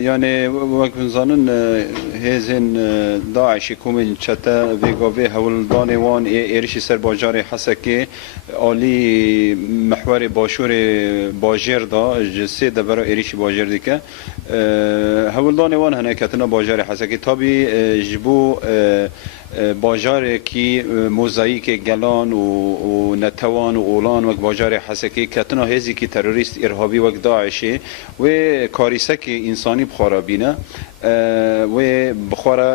يعني وكن زانن هزن داعش كومن چتا ویگاوی هولدان وان ایرشی سر باجار حسکی عالی محور باشور باجر دا جسه دبر ایرشی باجر دیکه هولدان وان هنه کتنا باجار حسکی تابی جبو باجار کی موزاییک گلان و نتوان و اولان و باجار حسکی کتنا هزی کی تروریست ارهابی و داعشی و کاریسه کی انسانی بخارابینه و بخارا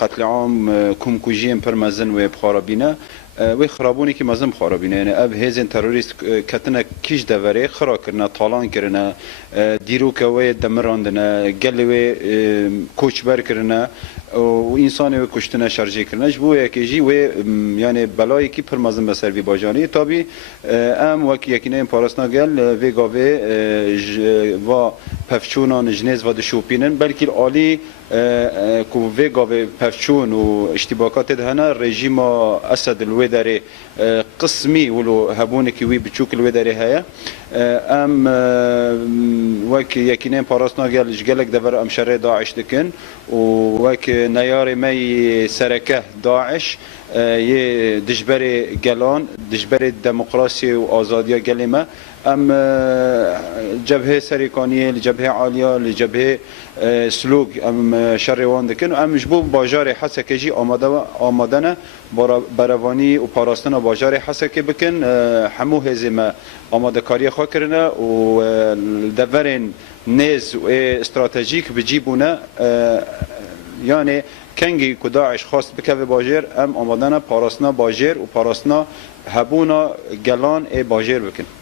قتل عام کمکوژیم پر مزن و بخارابینه و خرابونی که مزن خرابینه یعنی اب هزین تروریست کتنا کیش دوره خرا کرنا طالان کرنا دیرو که و دمراندنه گلی و کوچبر کرنا و انسانی و کشتنه شارژی کرنا جبو یکی و یعنی بلایی کی پر مزن بسر وی باجانی تابی ام وکی یکی نه پاراسنا گل و گاوه و پفچونان جنیز و دشوپینن بلکه عالی کو و گاوه پفچون و اشتباکات دهنا رژیم اسد الودری قسمی ولو هبونه کی وی بچوک الودری هيا ام وك يكينين باراسنا قال جلك دبر ام شر داعش دكن وك نيار مي سركه داعش يه دجبر جلان دجبر الديمقراطيه وازاديه كلمه ام جبهه سريكانيه لجبهه عاليه لجبهه سلوك ام شروان دكن ام جبو باجار حسكجي آمادنا برواني و پاراستنا باجار حسكي بكن همو هزيمه آماده کاری خواه کرنه و دورین نیز و استراتژیک بجیبونه یعنی کنگی که داعش خواست بکوه باجر ام آمادن پاراستنا باجر و پاراستنا هبونا گلان باجر بکن